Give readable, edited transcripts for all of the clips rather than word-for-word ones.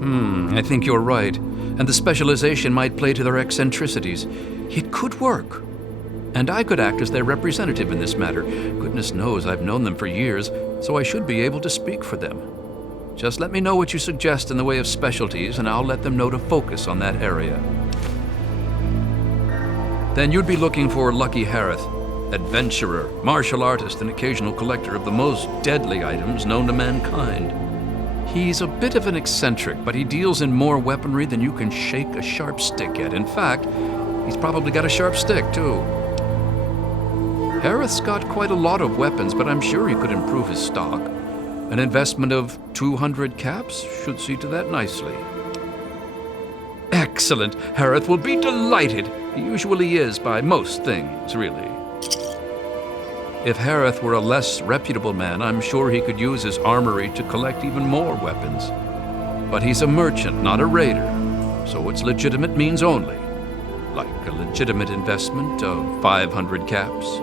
I think you're right, and the specialization might play to their eccentricities. It could work. And I could act as their representative in this matter. Goodness knows I've known them for years, so I should be able to speak for them. Just let me know what you suggest in the way of specialties, and I'll let them know to focus on that area. Then you'd be looking for Lucky Harith, adventurer, martial artist, and occasional collector of the most deadly items known to mankind. He's a bit of an eccentric, but he deals in more weaponry than you can shake a sharp stick at. In fact, he's probably got a sharp stick, too. Harith's got quite a lot of weapons, but I'm sure he could improve his stock. An investment of 200 caps should see to that nicely. Excellent! Harith will be delighted. He usually is by most things, really. If Harith were a less reputable man, I'm sure he could use his armory to collect even more weapons. But he's a merchant, not a raider, so it's legitimate means only. Like a legitimate investment of 500 caps.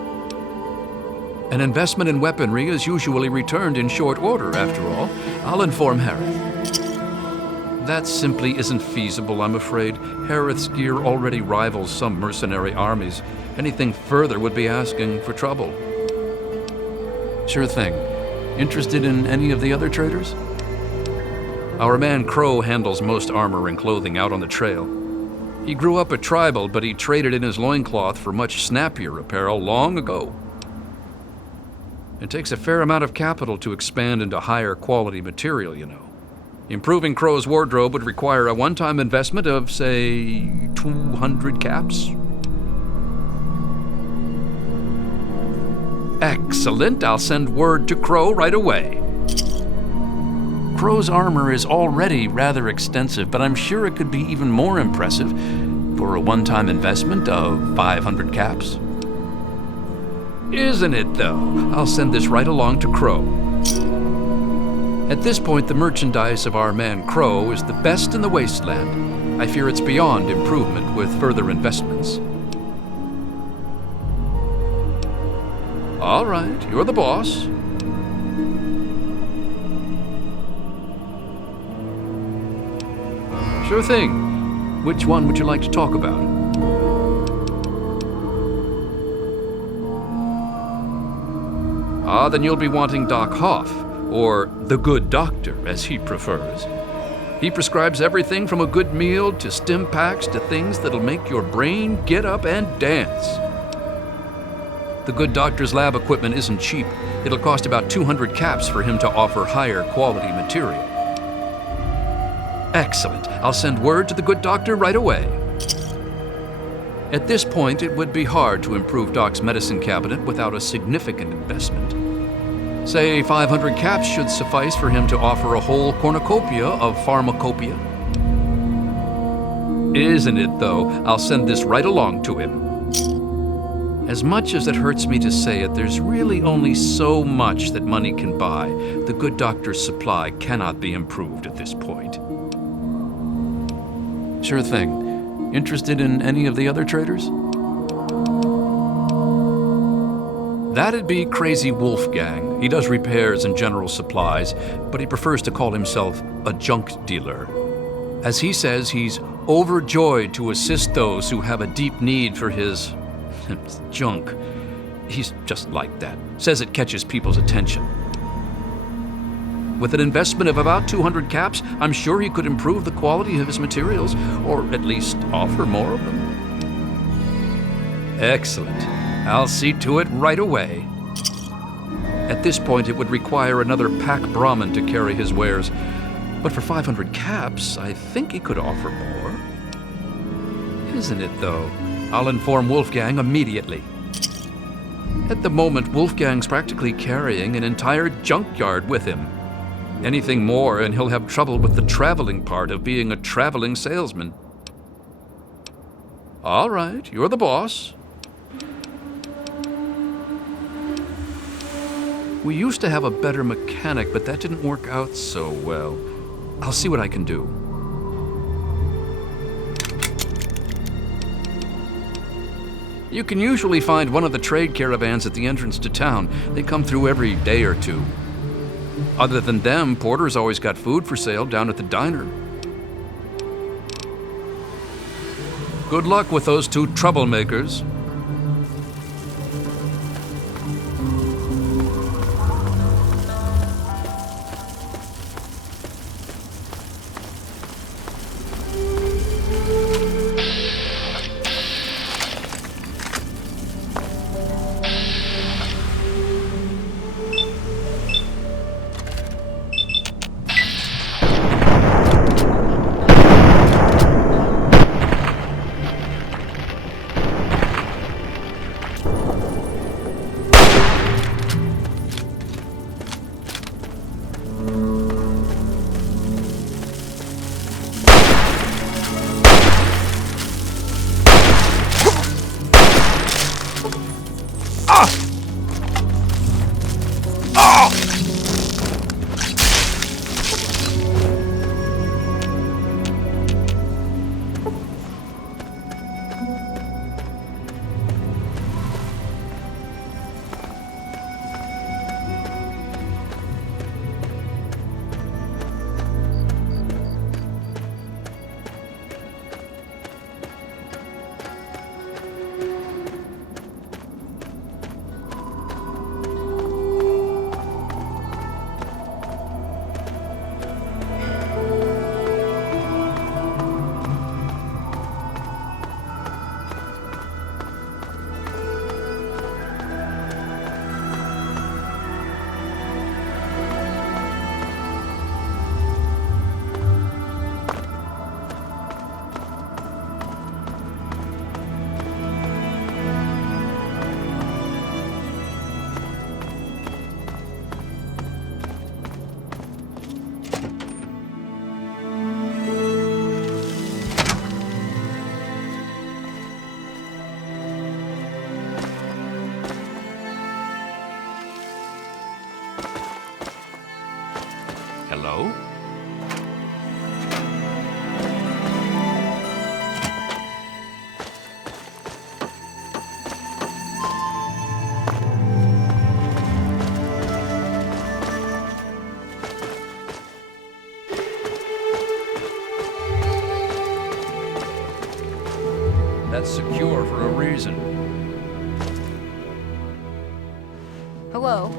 An investment in weaponry is usually returned in short order, after all. I'll inform Harith. That simply isn't feasible, I'm afraid. Harith's gear already rivals some mercenary armies. Anything further would be asking for trouble. Sure thing. Interested in any of the other traders? Our man Crow handles most armor and clothing out on the trail. He grew up a tribal, but he traded in his loincloth for much snappier apparel long ago. It takes a fair amount of capital to expand into higher quality material, you know. Improving Crow's wardrobe would require a one-time investment of, say, 200 caps. Excellent. I'll send word to Crow right away. Crow's armor is already rather extensive, but I'm sure it could be even more impressive for a one-time investment of 500 caps. Isn't it, though? I'll send this right along to Crow. At this point, the merchandise of our man Crow is the best in the wasteland. I fear it's beyond improvement with further investments. All right, you're the boss. Sure thing. Which one would you like to talk about? Then you'll be wanting Doc Hoff, or the Good Doctor, as he prefers. He prescribes everything from a good meal to stim packs to things that'll make your brain get up and dance. The Good Doctor's lab equipment isn't cheap. It'll cost about 200 caps for him to offer higher quality material. Excellent. I'll send word to the Good Doctor right away. At this point, it would be hard to improve Doc's medicine cabinet without a significant investment. Say 500 caps should suffice for him to offer a whole cornucopia of pharmacopoeia. Isn't it, though? I'll send this right along to him. As much as it hurts me to say it, there's really only so much that money can buy. The Good Doctor's supply cannot be improved at this point. Sure thing. Interested in any of the other traders? That'd be Crazy Wolfgang. He does repairs and general supplies, but he prefers to call himself a junk dealer. As he says, he's overjoyed to assist those who have a deep need for his junk. He's just like that. Says it catches people's attention. With an investment of about 200 caps, I'm sure he could improve the quality of his materials, or at least offer more of them. Excellent. I'll see to it right away. At this point, it would require another pack Brahmin to carry his wares, but for 500 caps, I think he could offer more. Isn't it, though? I'll inform Wolfgang immediately. At the moment, Wolfgang's practically carrying an entire junkyard with him. Anything more, and he'll have trouble with the traveling part of being a traveling salesman. All right, you're the boss. We used to have a better mechanic, but that didn't work out so well. I'll see what I can do. You can usually find one of the trade caravans at the entrance to town. They come through every day or two. Other than them, Porter's always got food for sale down at the diner. Good luck with those two troublemakers. Hello? That's secure for a reason. Hello?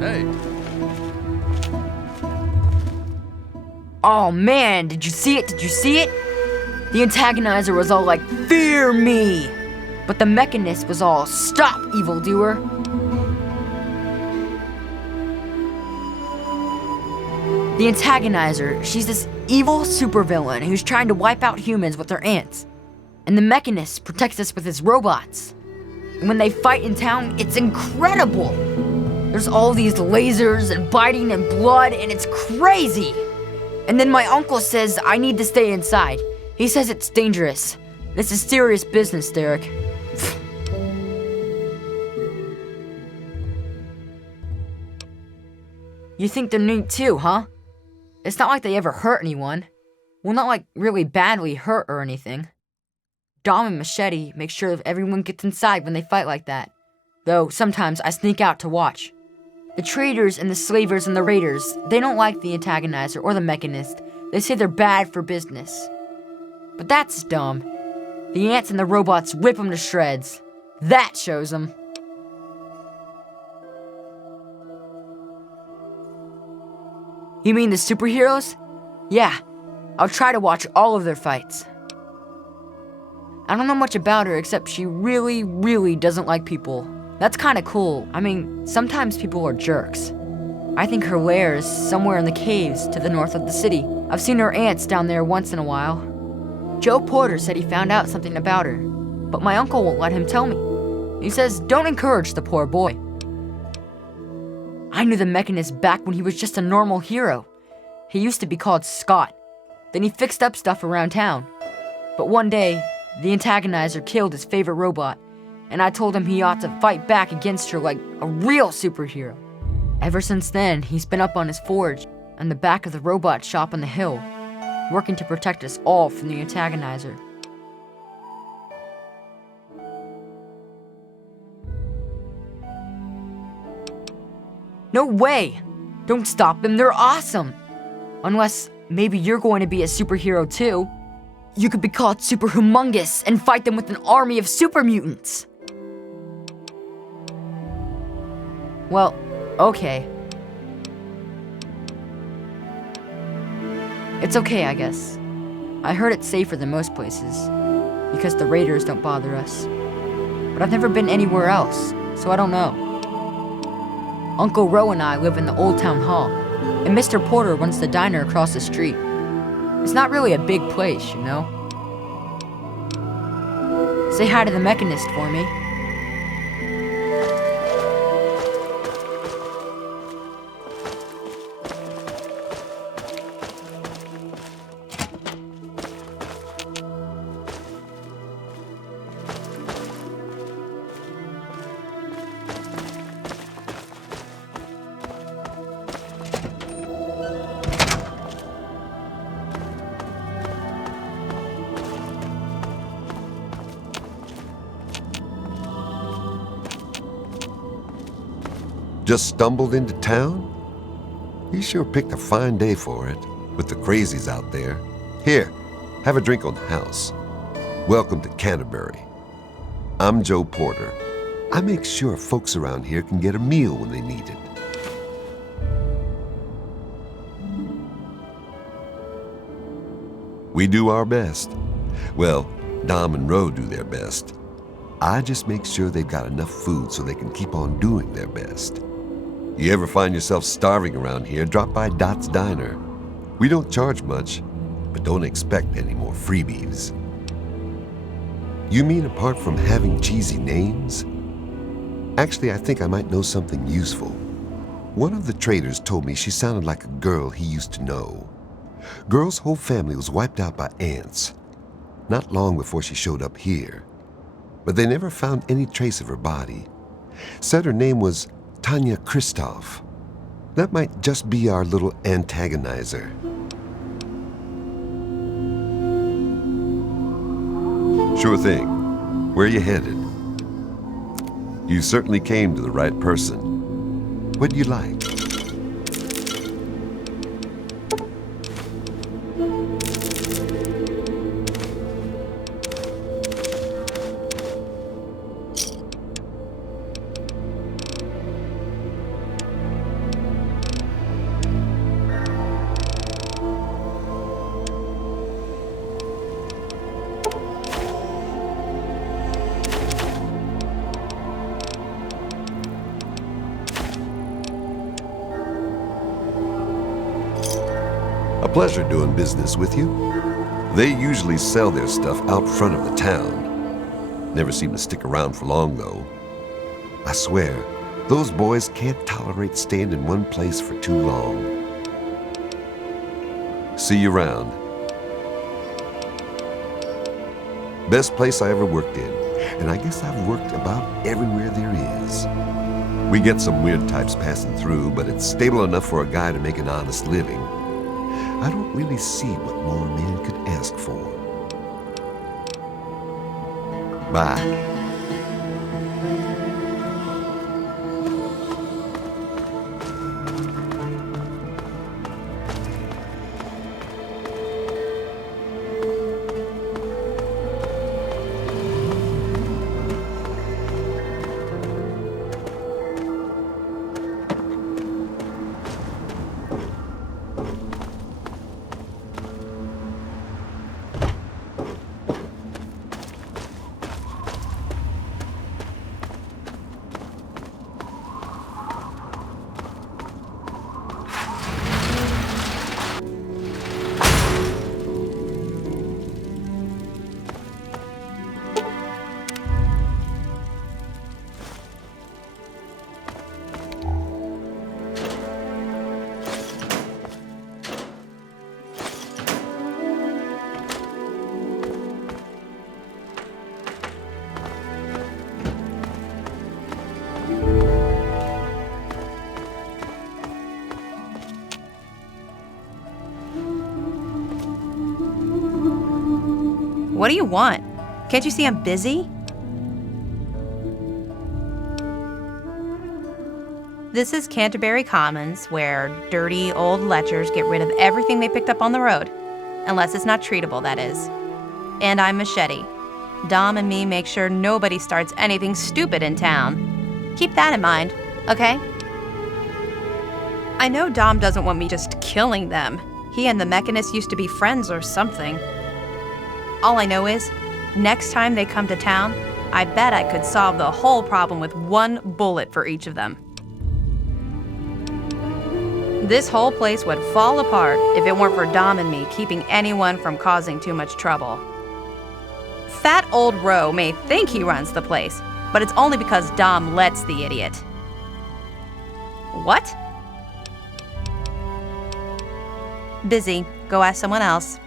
Hey, Oh man, did you see it? Did you see it? The antagonizer was all like, "Fear me!" But the mechanist was all, "Stop, evildoer!" The antagonizer, she's this evil supervillain who's trying to wipe out humans with her ants. And the mechanist protects us with his robots. And when they fight in town, it's incredible! There's all these lasers and biting and blood, and it's crazy! And then my uncle says I need to stay inside. He says it's dangerous. This is serious business, Derek. You think they're neat too, huh? It's not like they ever hurt anyone. Well, not like really badly hurt or anything. Dom and Machete make sure that everyone gets inside when they fight like that. Though sometimes I sneak out to watch. The traders and the slavers and the raiders, they don't like the antagonizer or the mechanist. They say they're bad for business. But that's dumb. The ants and the robots rip them to shreds. That shows them. You mean the superheroes? Yeah, I'll try to watch all of their fights. I don't know much about her except she really, really doesn't like people. That's kinda cool. I mean, sometimes people are jerks. I think her lair is somewhere in the caves to the north of the city. I've seen her ants down there once in a while. Joe Porter said he found out something about her, but my uncle won't let him tell me. He says, don't encourage the poor boy. I knew the mechanist back when he was just a normal hero. He used to be called Scott. Then he fixed up stuff around town. But one day, the antagonizer killed his favorite robot, and I told him he ought to fight back against her like a real superhero. Ever since then, he's been up on his forge and the back of the robot shop on the hill, working to protect us all from the antagonizer. No way! Don't stop them, they're awesome! Unless maybe you're going to be a superhero too. You could be called super humongous and fight them with an army of super mutants. Well, okay. It's okay, I guess. I heard it's safer than most places, because the raiders don't bother us. But I've never been anywhere else, so I don't know. Uncle Ro and I live in the old town hall, and Mr. Porter runs the diner across the street. It's not really a big place, you know? Say hi to the mechanist for me. Just stumbled into town? You sure picked a fine day for it, with the crazies out there. Here, have a drink on the house. Welcome to Canterbury. I'm Joe Porter. I make sure folks around here can get a meal when they need it. We do our best. Well, Dom and Ro do their best. I just make sure they've got enough food so they can keep on doing their best. You ever find yourself starving around here, drop by Dot's Diner. We don't charge much, but don't expect any more freebies. You mean apart from having cheesy names? Actually, I think I might know something useful. One of the traders told me she sounded like a girl he used to know. Girl's whole family was wiped out by ants, not long before she showed up here. But they never found any trace of her body. Said her name was Tanya Kristoff. That might just be our little antagonizer. Sure thing. Where are you headed? You certainly came to the right person. What do you like? A pleasure doing business with you. They usually sell their stuff out front of the town. Never seem to stick around for long, though. I swear, those boys can't tolerate staying in one place for too long. See you around. Best place I ever worked in, and I guess I've worked about everywhere there is. We get some weird types passing through, but it's stable enough for a guy to make an honest living. I don't really see what more a man could ask for. Bye. What do you want? Can't you see I'm busy? This is Canterbury Commons, where dirty old lechers get rid of everything they picked up on the road. Unless it's not treatable, that is. And I'm Machete. Dom and me make sure nobody starts anything stupid in town. Keep that in mind, okay? I know Dom doesn't want me just killing them. He and the mechanist used to be friends or something. All I know is, next time they come to town, I bet I could solve the whole problem with one bullet for each of them. This whole place would fall apart if it weren't for Dom and me keeping anyone from causing too much trouble. Fat old Ro may think he runs the place, but it's only because Dom lets the idiot. What? Busy. Go ask someone else.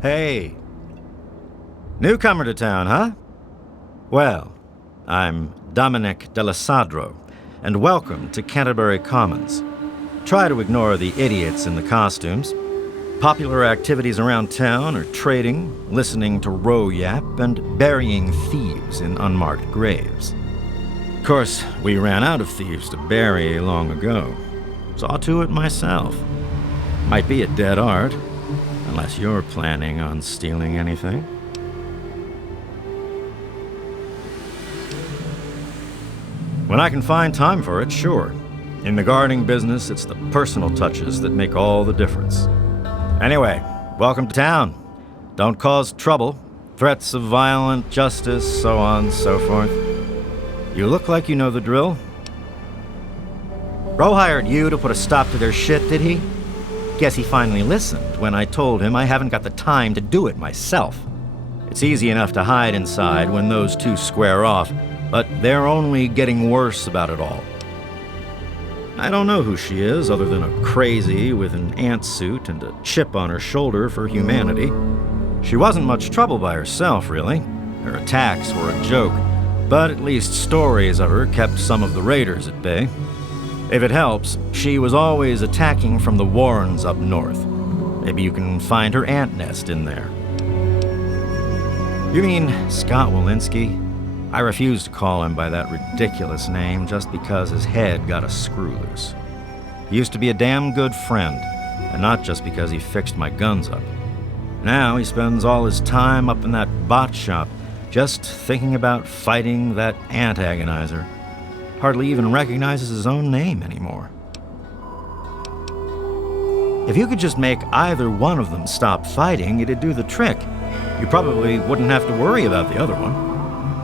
Hey. Newcomer to town, huh? Well, I'm Dominic Delasadro, and welcome to Canterbury Commons. Try to ignore the idiots in the costumes. Popular activities around town are trading, listening to Ro yap, and burying thieves in unmarked graves. Of course, we ran out of thieves to bury long ago. Saw to it myself. Might be a dead art. Unless you're planning on stealing anything. When I can find time for it, sure. In the gardening business, it's the personal touches that make all the difference. Anyway, welcome to town. Don't cause trouble. Threats of violent justice, so on, so forth. You look like you know the drill. Ro hired you to put a stop to their shit, did he? Guess he finally listened when I told him I haven't got the time to do it myself. It's easy enough to hide inside when those two square off, but they're only getting worse about it all. I don't know who she is other than a crazy with an ant suit and a chip on her shoulder for humanity. She wasn't much trouble by herself, really. Her attacks were a joke, but at least stories of her kept some of the raiders at bay. If it helps, she was always attacking from the Warrens up north. Maybe you can find her ant nest in there. You mean Scott Walensky? I refuse to call him by that ridiculous name just because his head got a screw loose. He used to be a damn good friend, and not just because he fixed my guns up. Now he spends all his time up in that bot shop just thinking about fighting that ant agonizer. Hardly even recognizes his own name anymore. If you could just make either one of them stop fighting, it'd do the trick. You probably wouldn't have to worry about the other one.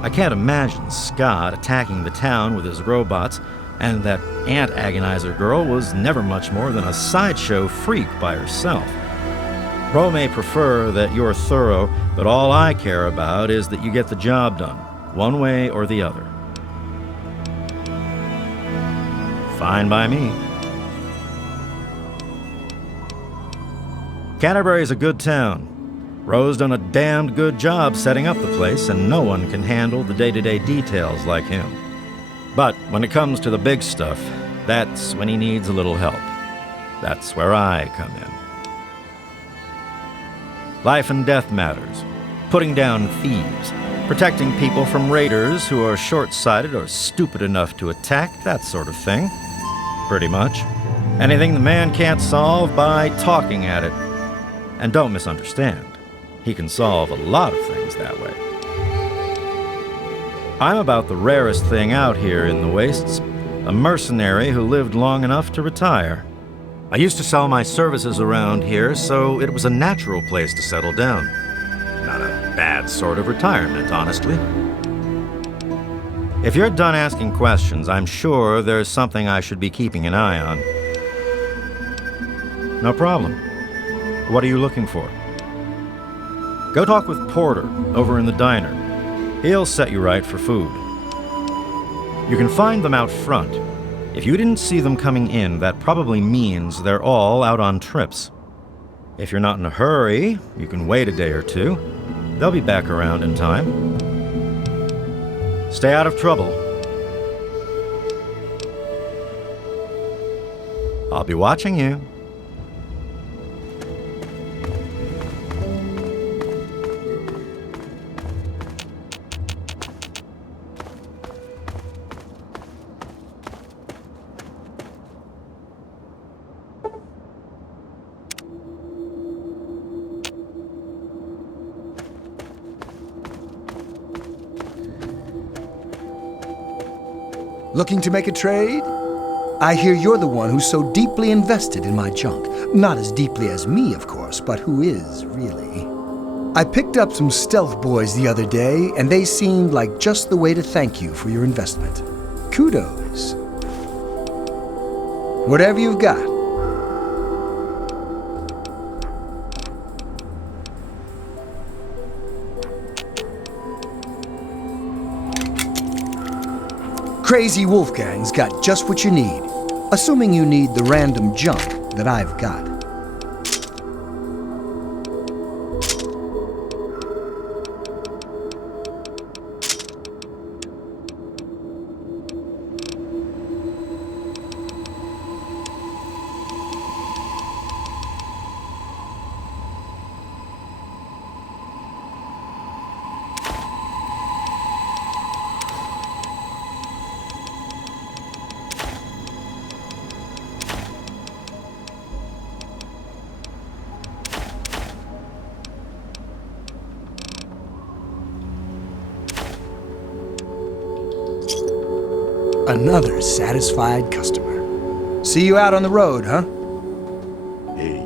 I can't imagine Scott attacking the town with his robots, and that ant agonizer girl was never much more than a sideshow freak by herself. Ro may prefer that you're thorough, but all I care about is that you get the job done, one way or the other. Fine by me. Canterbury's a good town. Ro's done a damned good job setting up the place, and no one can handle the day-to-day details like him. But when it comes to the big stuff, that's when he needs a little help. That's where I come in. Life and death matters. Putting down thieves. Protecting people from raiders who are short-sighted or stupid enough to attack, that sort of thing. Pretty much. Anything the man can't solve by talking at it. And don't misunderstand. He can solve a lot of things that way. I'm about the rarest thing out here in the wastes. A mercenary who lived long enough to retire. I used to sell my services around here, so it was a natural place to settle down. Not a bad sort of retirement, honestly. If you're done asking questions, I'm sure there's something I should be keeping an eye on. No problem. What are you looking for? Go talk with Porter over in the diner. He'll set you right for food. You can find them out front. If you didn't see them coming in, that probably means they're all out on trips. If you're not in a hurry, you can wait a day or two. They'll be back around in time. Stay out of trouble. I'll be watching you. Looking to make a trade? I hear you're the one who's so deeply invested in my junk. Not as deeply as me, of course, but who is, really. I picked up some stealth boys the other day, and they seemed like just the way to thank you for your investment. Kudos. Whatever you've got. Crazy Wolfgang's got just what you need, assuming you need the random junk that I've got. Another satisfied customer. See you out on the road, huh? Hey.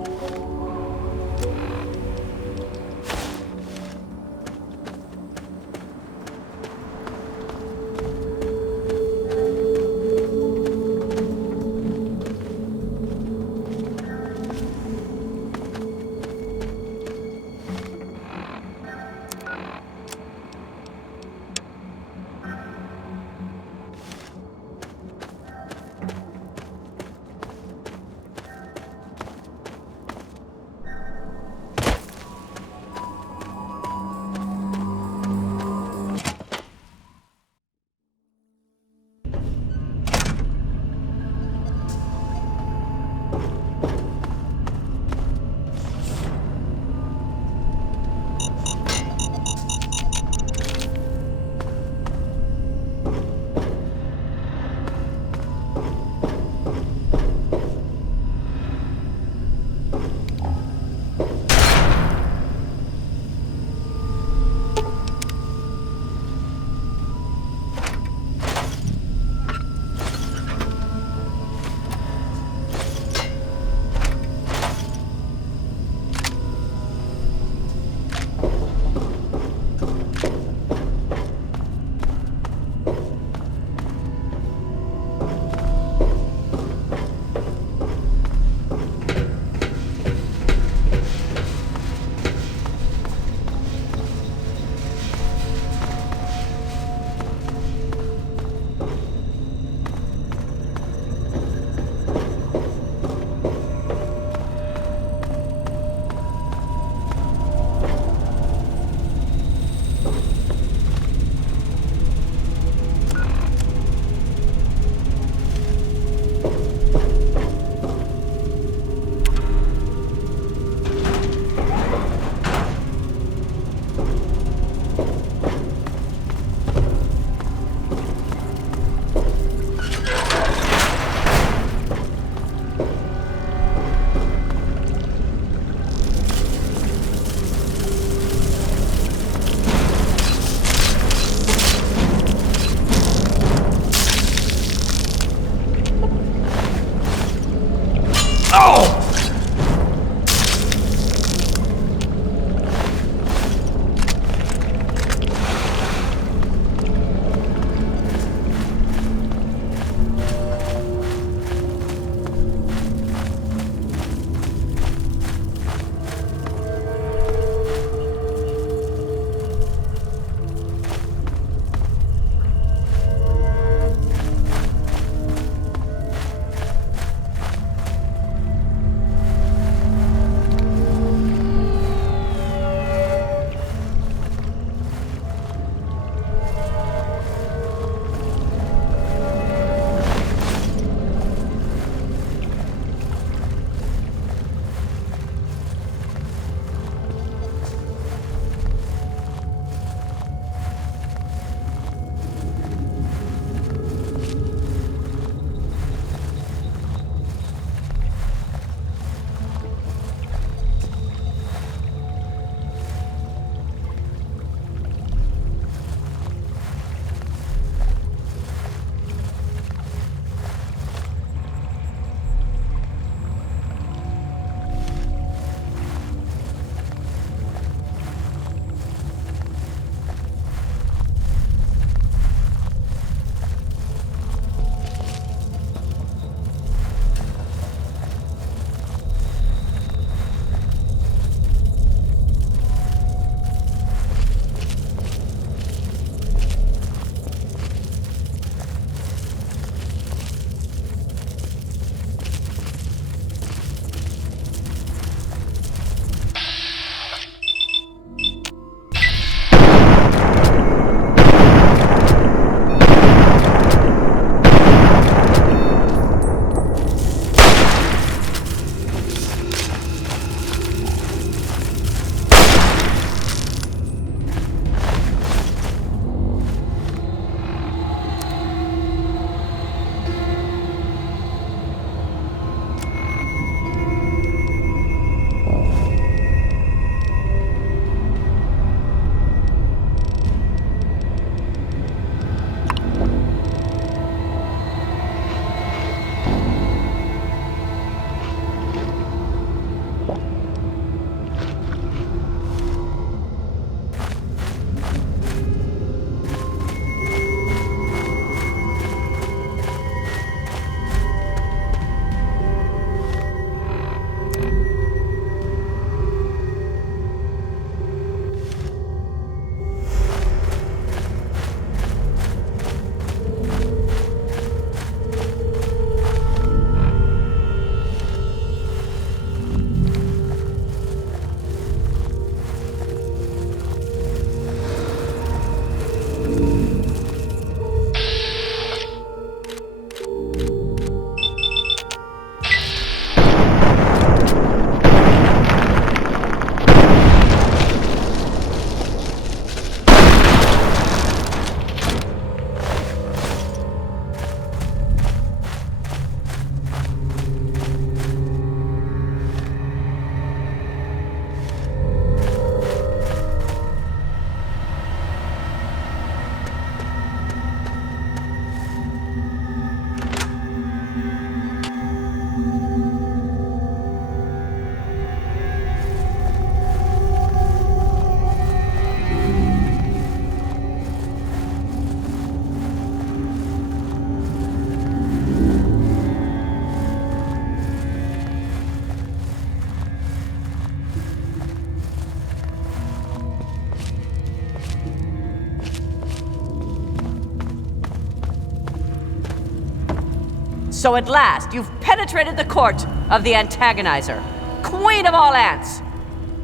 So at last, you've penetrated the court of the antagonizer, queen of all ants.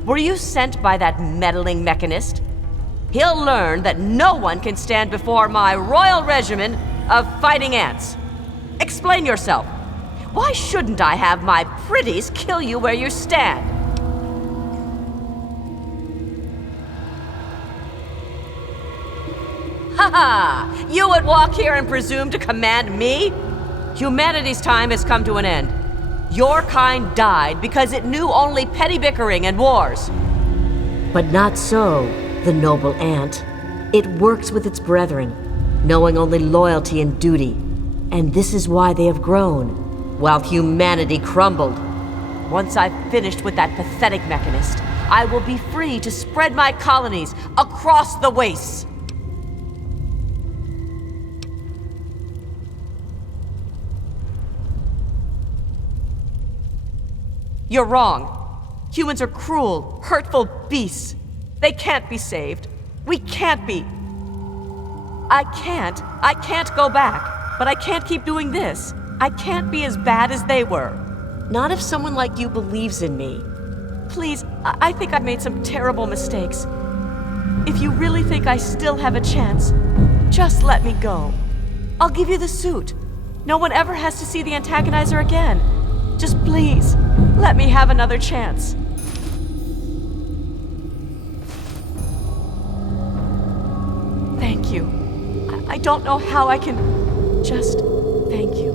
Were you sent by that meddling mechanist? He'll learn that no one can stand before my royal regimen of fighting ants. Explain yourself. Why shouldn't I have my pretties kill you where you stand? Ha ha! You would walk here and presume to command me? Humanity's time has come to an end. Your kind died because it knew only petty bickering and wars. But not so, the noble ant. It works with its brethren, knowing only loyalty and duty. And this is why they have grown, while humanity crumbled. Once I've finished with that pathetic mechanist, I will be free to spread my colonies across the wastes. You're wrong. Humans are cruel, hurtful beasts. They can't be saved. We can't be. I can't go back. But I can't keep doing this. I can't be as bad as they were. Not if someone like you believes in me. Please, I think I've made some terrible mistakes. If you really think I still have a chance, just let me go. I'll give you the suit. No one ever has to see the antagonizer again. Just please, let me have another chance. Thank you. I don't know how I can just thank you.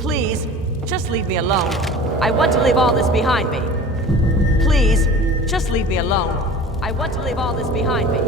Please, just leave me alone. I want to leave all this behind me. Please, just leave me alone. I want to leave all this behind me.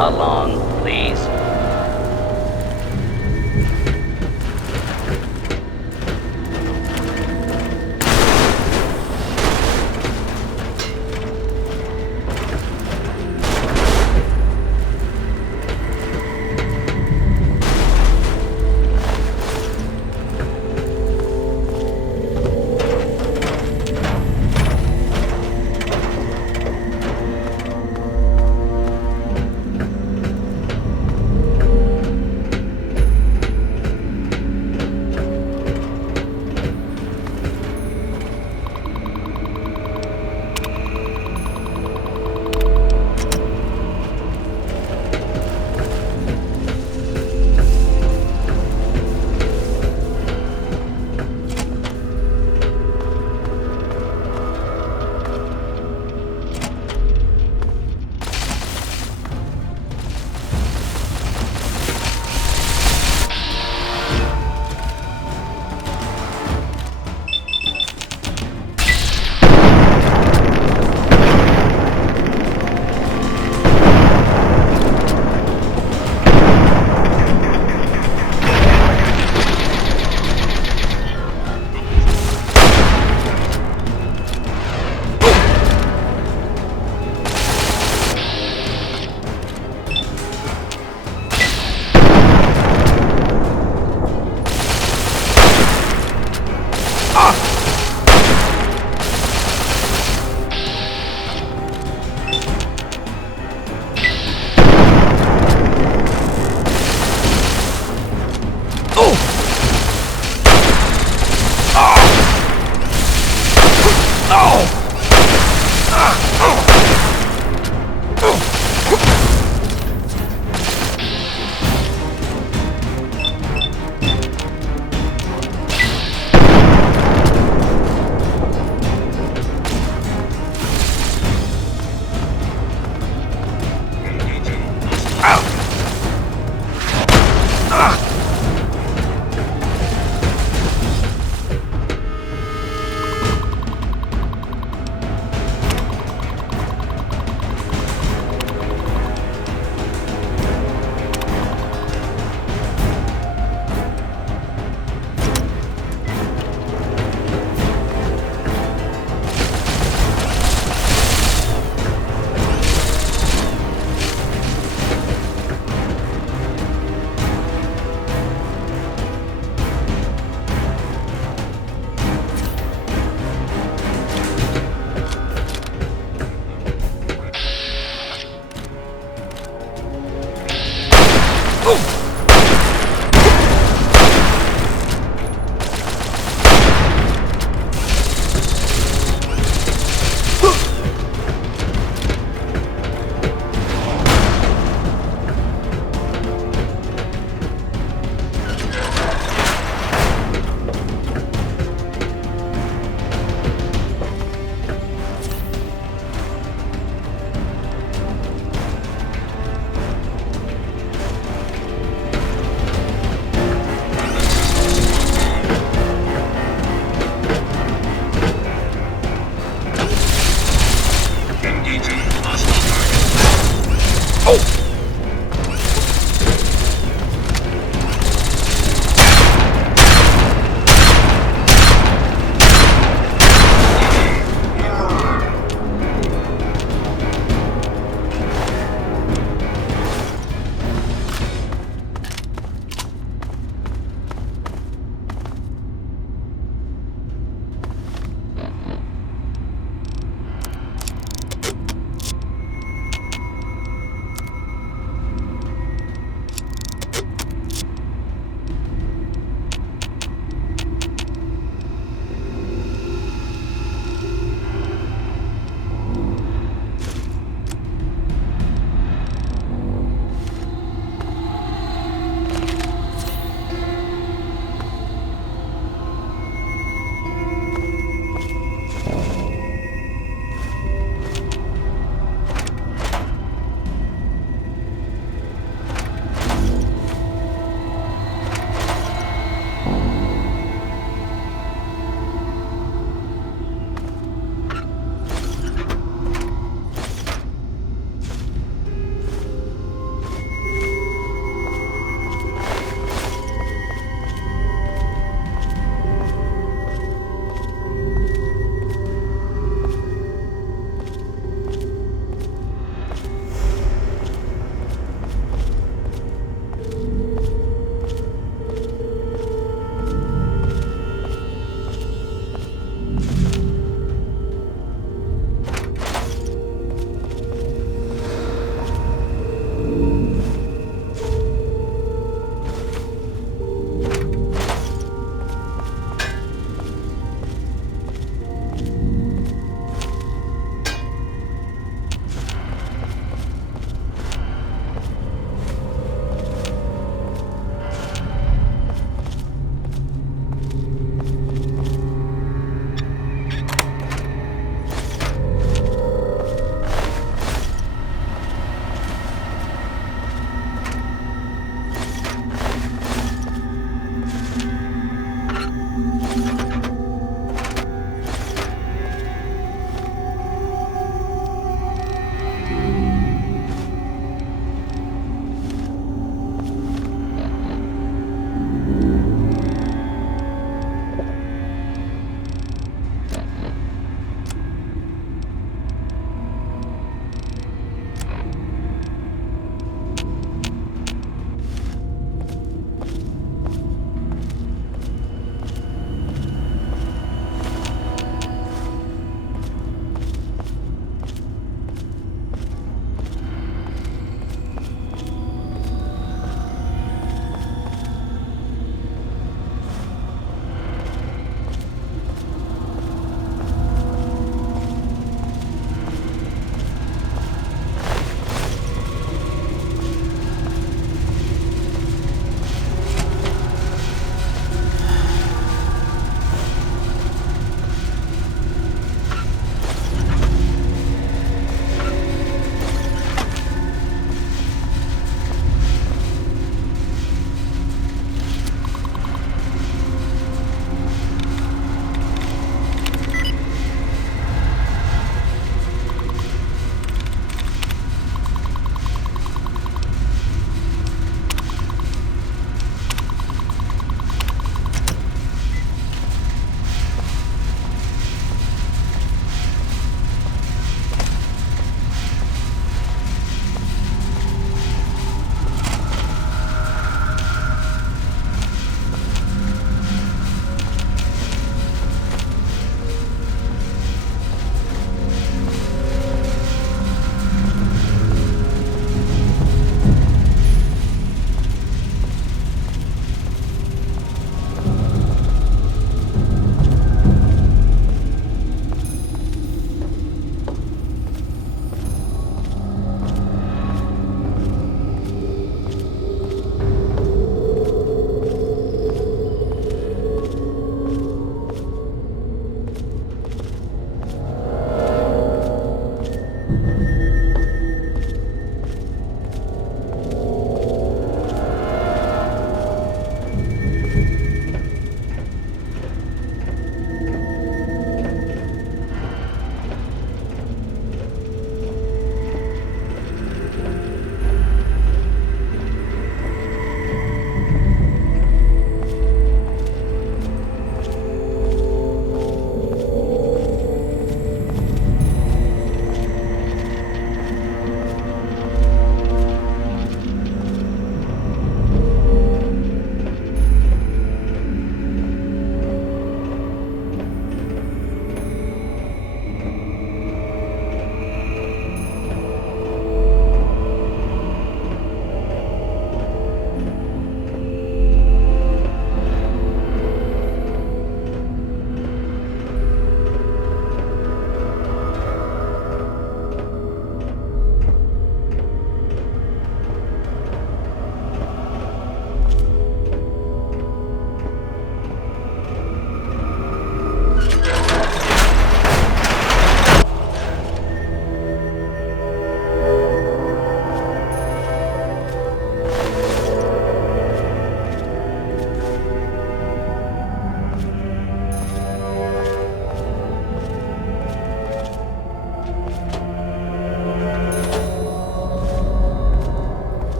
Along, please.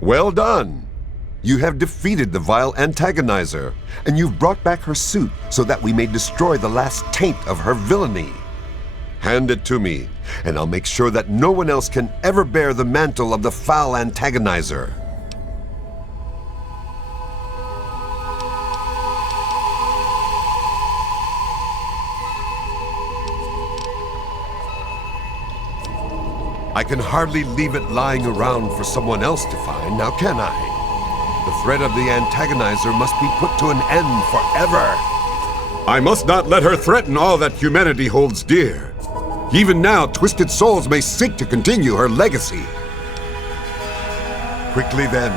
Well done. You have defeated the vile antagonizer, and you've brought back her suit so that we may destroy the last taint of her villainy. Hand it to me, and I'll make sure that no one else can ever bear the mantle of the foul antagonizer. I can hardly leave it lying around for someone else to find, now can I? The threat of the antagonizer must be put to an end forever. I must not let her threaten all that humanity holds dear. Even now, twisted souls may seek to continue her legacy. Quickly then,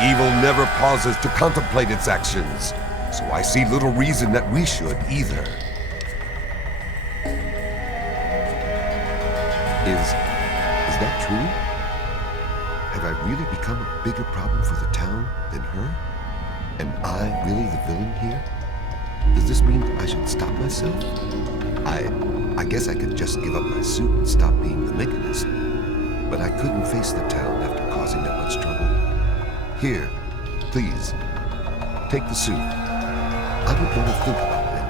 evil never pauses to contemplate its actions, so I see little reason that we should either. Is that true? Have I really become a bigger problem for the town than her? Am I really the villain here? Does this mean I should stop myself? I guess I could just give up my suit and stop being the mechanist. But I couldn't face the town after causing that much trouble. Here, please, take the suit. I would want to think about it anymore.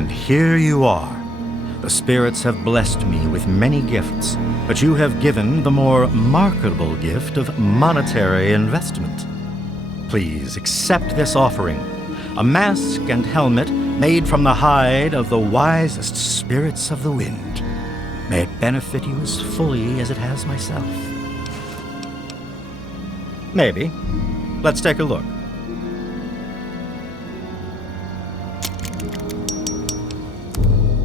And here you are. The spirits have blessed me with many gifts, but you have given the more marketable gift of monetary investment. Please accept this offering, a mask and helmet made from the hide of the wisest spirits of the wind. May it benefit you as fully as it has myself. Maybe. Let's take a look.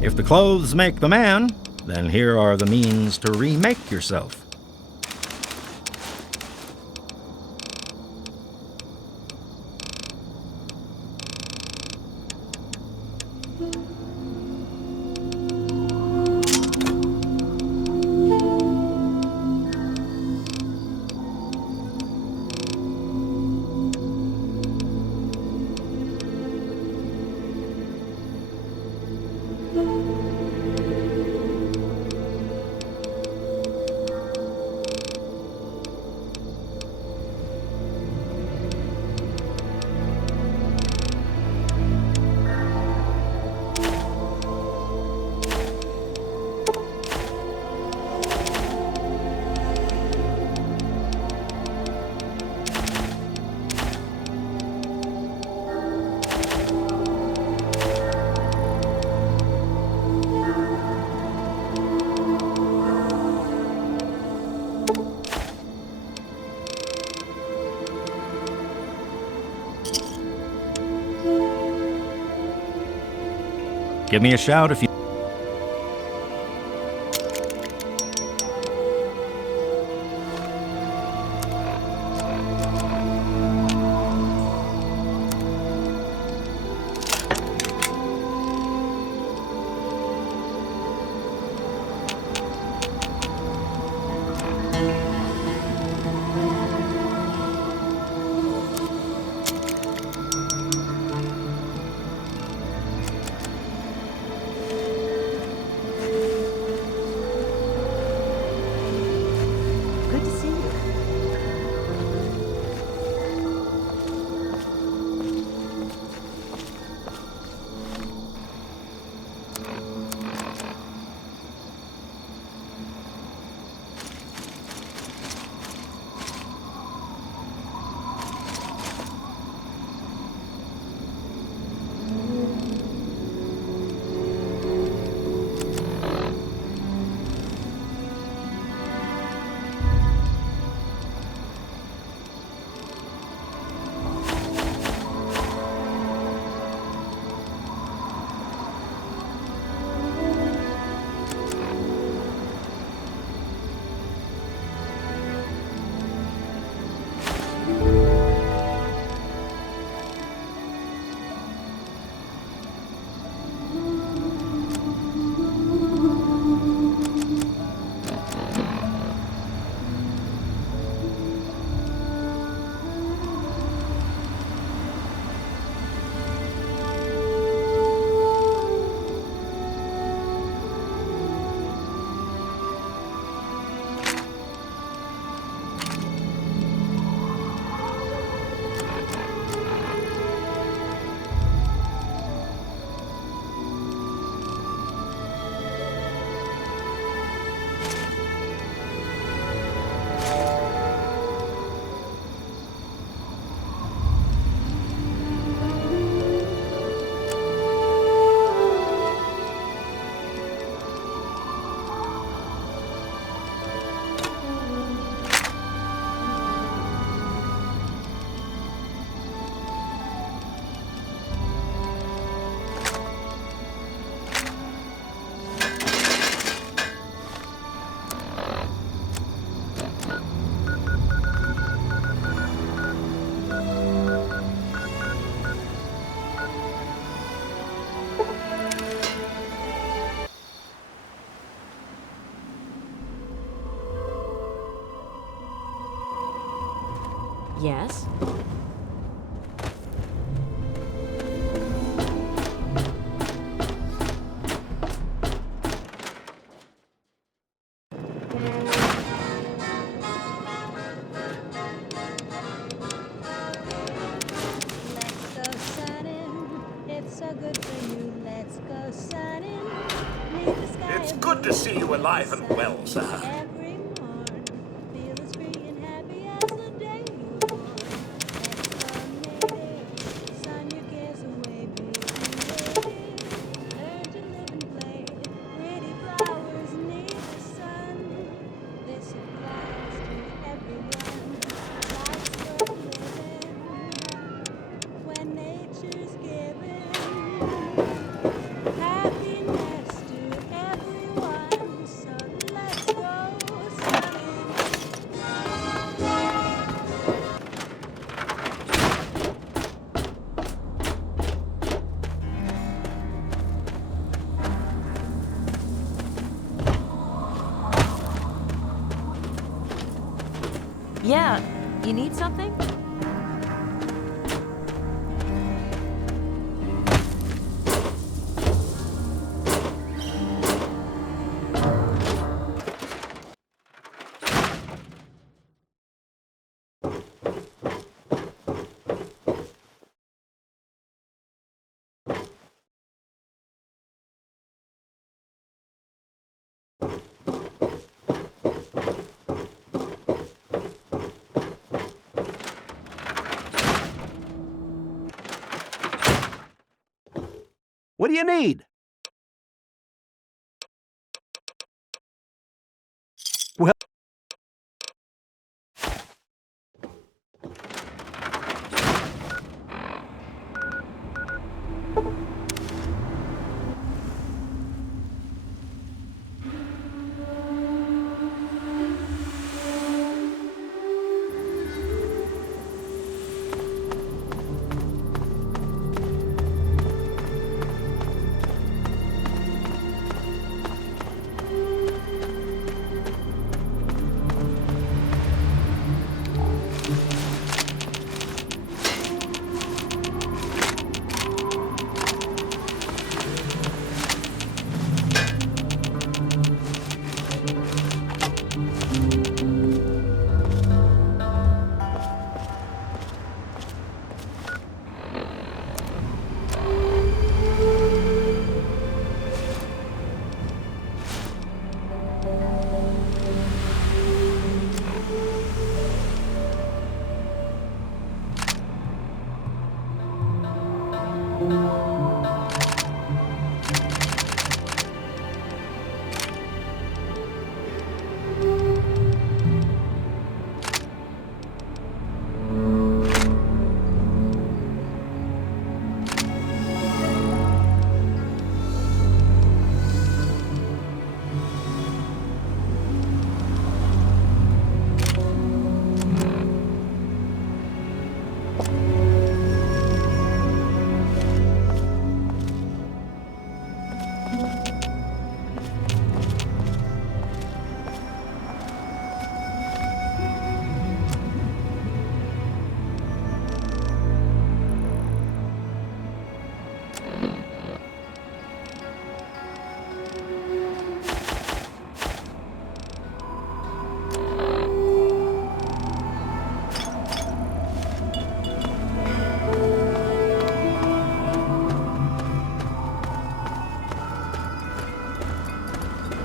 If the clothes make the man, then here are the means to remake yourself. Give me a shout if you... Good to see you. Yes? Let's go sunning, it's so good for you. Let's go to see you alive and well, sir. Yeah, you need something? What do you need? Well,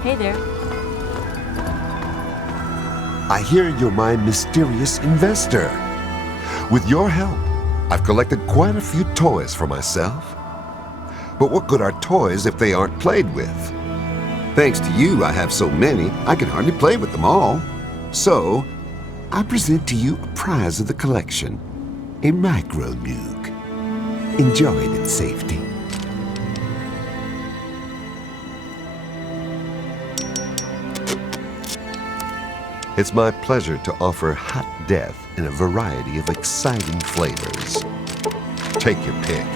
Hey there. I hear you're my mysterious investor. With your help, I've collected quite a few toys for myself. But what good are toys if they aren't played with? Thanks to you, I have so many, I can hardly play with them all. So, I present to you a prize of the collection, a micro nuke. Enjoy it in safety. It's my pleasure to offer hot death in a variety of exciting flavors. Take your pick.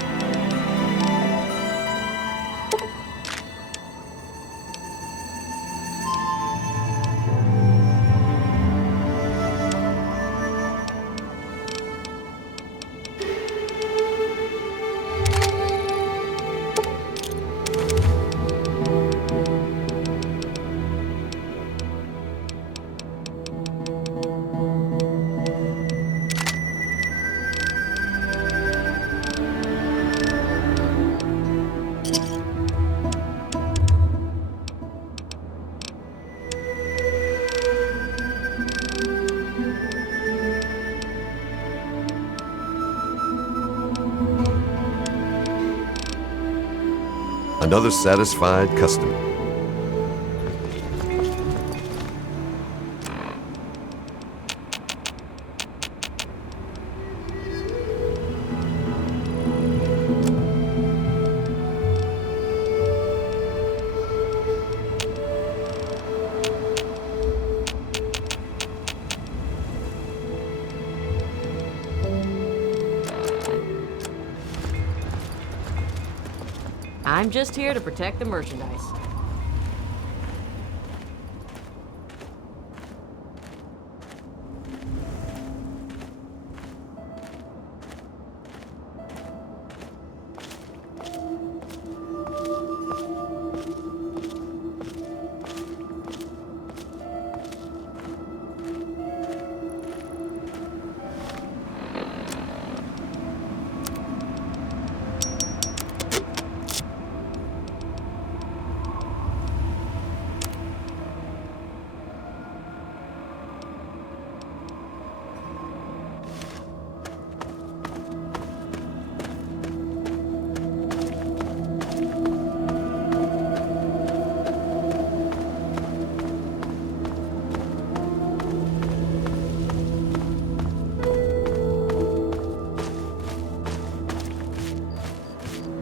Another satisfied customer. I'm just here to protect the merchandise.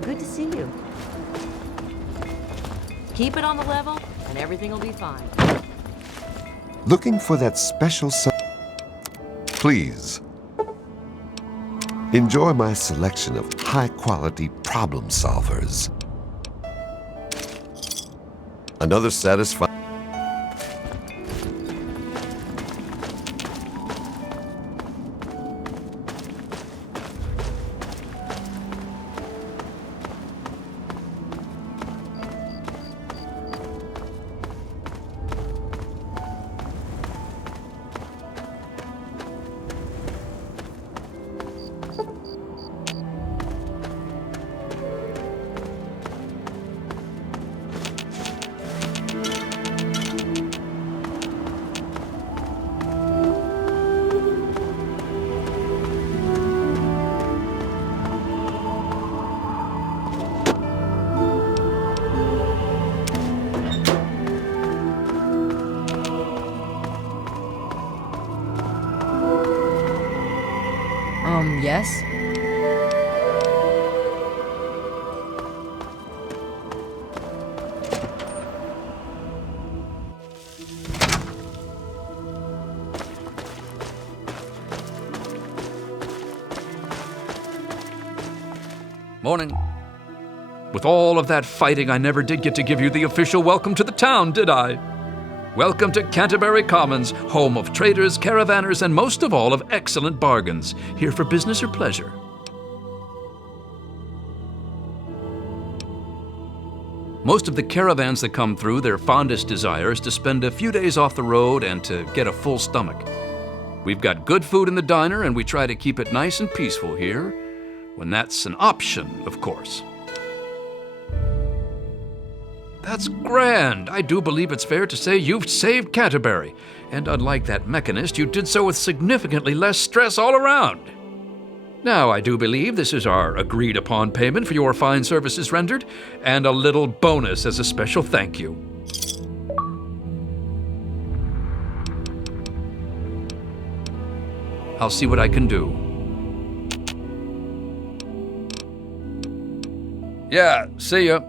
Good to see you. Keep it on the level, and everything will be fine. Looking for that special Please. Enjoy my selection of high-quality problem solvers. Another satisfying... Yes? Morning. With all of that fighting, I never did get to give you the official welcome to the town, did I? Welcome to Canterbury Commons, home of traders, caravanners, and most of all of excellent bargains. Here for business or pleasure? Most of the caravans that come through, their fondest desire is to spend a few days off the road and to get a full stomach. We've got good food in the diner, and we try to keep it nice and peaceful here, when that's an option, of course. That's grand. I do believe it's fair to say you've saved Canterbury. And unlike that mechanist, you did so with significantly less stress all around. Now, I do believe this is our agreed-upon payment for your fine services rendered, and a little bonus as a special thank you. I'll see what I can do. Yeah, see ya.